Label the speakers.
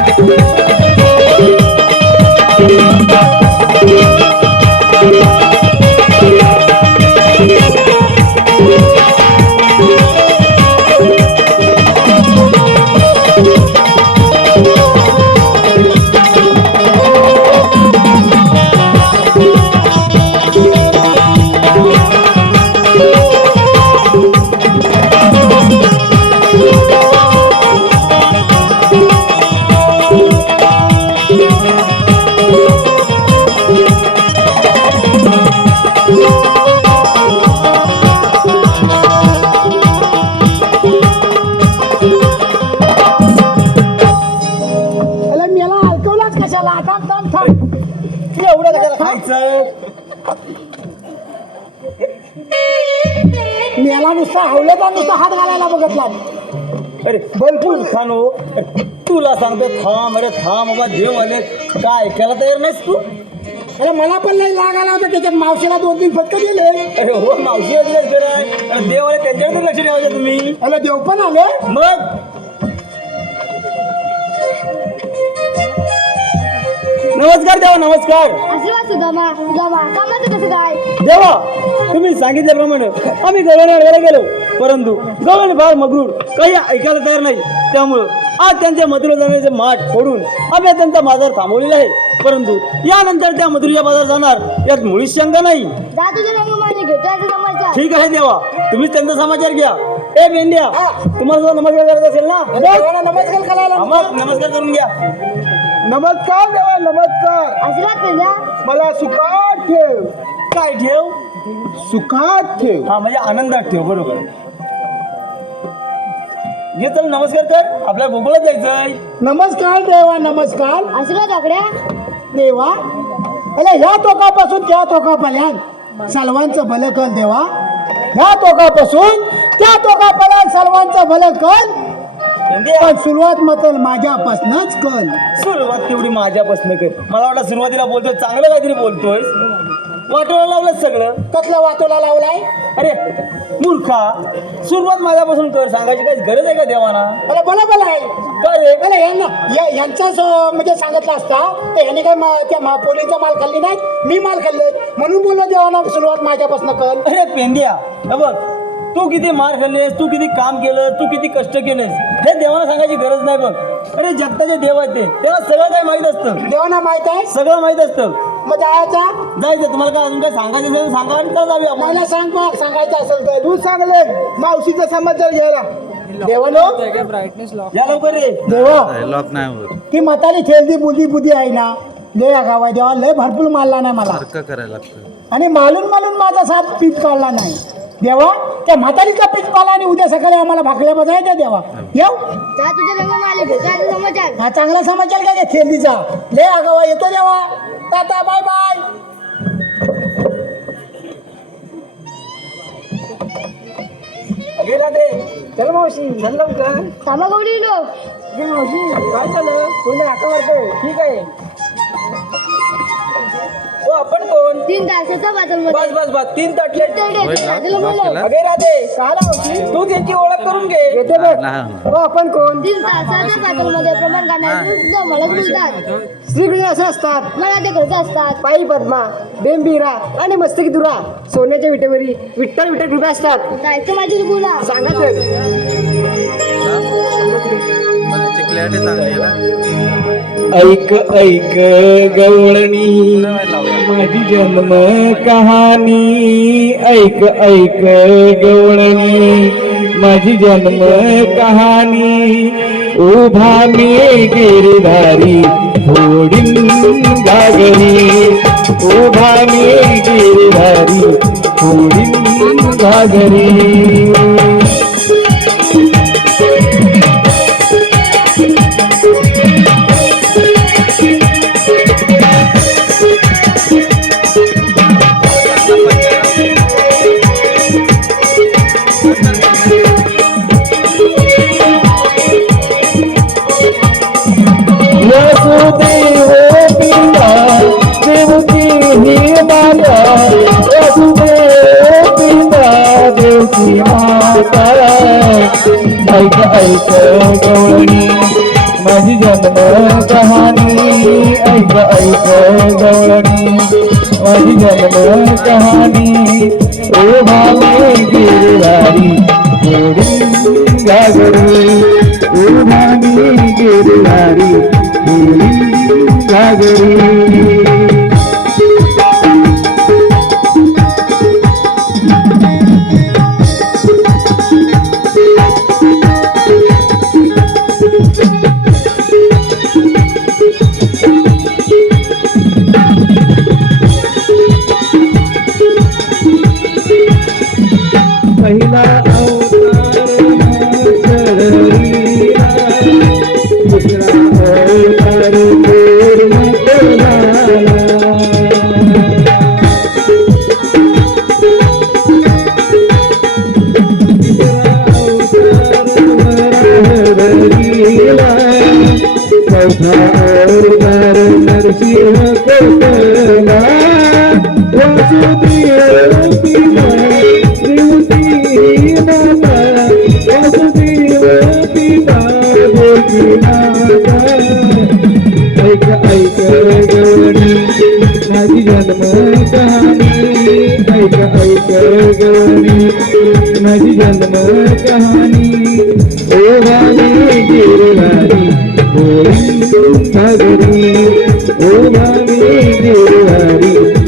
Speaker 1: अरे कशाला थांब थांब थांब.
Speaker 2: एवढं कशाला खायचं?
Speaker 1: मेला नुसता हवलेचा नुसता हात घालायला बघतला.
Speaker 2: अरे बलपूर खानो तुला सांगतो थांब अरे थांब बाबा देव आले. काय ऐकायला तयार नाहीस तू?
Speaker 1: अरे मला पण नाही लाग आला होता त्याच्यात मावशीला दोन तीन फटके दिले.
Speaker 2: अरे हो मावशी वगैरे अरे देव आले त्यांच्याकडे लक्ष ठेवायचं तुम्ही.
Speaker 1: अरे देव पण आले.
Speaker 2: मग? नमस्कार देवा नमस्कार.
Speaker 3: आशीर्वाद सुदामा सुदामा कामाचं कसं काय?
Speaker 2: देवा तुम्ही सांगितल्याप्रमाणे आम्ही गव्हाणा गेलो. परंतु गव्हाण फार मगरूर काही ऐकायला तयार नाही. त्यामुळं आज त्यांच्या मधुरा जाण्याचे माठ फोडून आम्ही त्यांचा बाजार थांबवलेला आहे. परंतु यानंतर त्या मधुरीचा बाजार जाणार यात मुळीच शंका नाही.
Speaker 3: जा तुझं रंग माने घेतो त्याचा समाचार.
Speaker 2: ठीक आहे देवा तुम्हीच त्यांचा समाचार घ्या. ए मेंढ्या तुम्हाला सुद्धा नमस्कार करायचा असेल ना?
Speaker 1: नमस्कार करायला
Speaker 2: नमस्कार करून घ्या.
Speaker 1: नमस्कार देवा नमस्कार.
Speaker 3: आशीर्वाद
Speaker 1: मला सुखात ठेव.
Speaker 2: काय ठेव?
Speaker 1: सुखात ठेव.
Speaker 2: हा म्हणजे आनंदात ठेव बरोबर. घे चल नमस्कार कर. आपल्या गोकुळात जायचंय.
Speaker 1: नमस्कार देवा नमस्कार.
Speaker 3: आशीर्वाद आकड्या
Speaker 1: देवा अरे ह्या टोकापासून त्या टोकापर्यंत सर्वांचं भलं कर देवा. ह्या टोकापासून त्या टोकापर्यंत सर्वांचं भलं कर. पण सुरुवात मात्र माझ्यापासूनच कर
Speaker 2: सुरुवात तेवढी माझ्यापासून कर. मला वाटलं सुरुवातीला बोलतोय चांगलं काहीतरी बोलतोय वाटोळा लावलं सगळं.
Speaker 1: कसला वातोला लावलाय?
Speaker 2: अरे मूर्खा सुरुवात माझ्यापासून कर. सांगायची काही गरज आहे का देवाना?
Speaker 1: अरे बोला बोला आहे.
Speaker 2: का रे?
Speaker 1: अरे यांना या- यांचाच अं, म्हणजे सांगितलं असता तर ह्याने काय मा- त्या मा- पोलींचा माल खाल्ली नाही मी माल खाल्ले म्हणून बोललो देवाना सुरुवात माझ्यापासून कर.
Speaker 2: अरे पेंड्या. हे बघ तू किती मार खाल्लेस तू किती काम केलं तू किती कष्ट केलेस हे देवाला सांगायची गरज नाही बघ. अरे जगताचे देव आहेत ते. त्याला सगळं काही माहीत असतं.
Speaker 1: देवाना माहीत आहे?
Speaker 2: सगळं माहीत असतं.
Speaker 1: मग जायचा?
Speaker 2: जायचं. तुम्हाला काय अजून काय सांगायचं असेल तर सांगा आणि चला जाऊया आपण.
Speaker 1: मला सांग बा. सांगायचं असेल तर. तू सांगले मावशीचा समाचार घ्यायला. देवानो?
Speaker 2: या लवकर रे.
Speaker 1: देवा.
Speaker 4: लॉक नाही होत.
Speaker 1: ती म्हातारी खेळती बुद्धी बुद्धी आहे ना. लय गाव आहे. देवा लय भरपूर मारला नाही मला.
Speaker 4: सारखं करायला लागतं.
Speaker 1: आणि मालून मालून माझा साप पीठ काढला नाही. देवा त्या म्हातारीचा पीठ पाला आणि उद्या सकाळी आम्हाला भाकऱ्या बजायच्या देवा. येऊ?
Speaker 3: जा
Speaker 1: हा चांगला समाचार काय खेळतीचा लय आगावा येतो देवा. Tata bye bye.
Speaker 2: गेला ते. चल मावशी चल लवकर.
Speaker 3: थांबा गौरी लोक
Speaker 2: काय झालं? कोणी हाका मारतोय ठीक आहे.
Speaker 3: तीन तासाचा बाजार बसमध्ये
Speaker 2: बस बस. तीन ताटले. अगे राधे तू त्यांची ओळख करून घे.
Speaker 1: येते बघ.
Speaker 4: लहान
Speaker 1: हो. आपण कोण?
Speaker 3: तीन तासाच्या बाजारमध्ये प्रमाण करण्याचे सुद्धा मला बोलतात
Speaker 1: श्रीकृष्ण असं असतात.
Speaker 3: मला ते घरचे असतात?
Speaker 1: पायी पद्मा बेंबीरा आणि मस्तकी दुरा सोन्याच्या विटेवरी विठ्ठल विठ्ठल कृपया असतात.
Speaker 3: जायचं माझी गुला
Speaker 1: सांगा
Speaker 4: मला क्लॅरिटी चांगली आहे ना.
Speaker 5: ऐक ऐक गवळणी. माझी जन्म कहाणी ऐक ऐक गवळणी. माझी जन्म कहाणी उभा मी गिरधारी थोडी गागरी उभा मी गिरधारी थोडी गागरी ही माता वसुदेव पिता देवकी माता ऐक ऐक गवळणी माझी जन्म कहाणी ऐक ऐक गवळणी माझी जन्म कहाणी ओ भावे गिरवारी गोरी गागरी ओ भावे गिरवारी गोरी गागरी नरसिंह कोटला वासुदेव पिता श्रीमती माता वासुदेव पिता ऐक ऐक गवणी माझी जन्म कहाणी. ऐक ऐक गवणी माझी जन्म कहाणी ओ भावी गिरवारी गोरी सागरी ओ भावी गिरवारी गोरी सागरी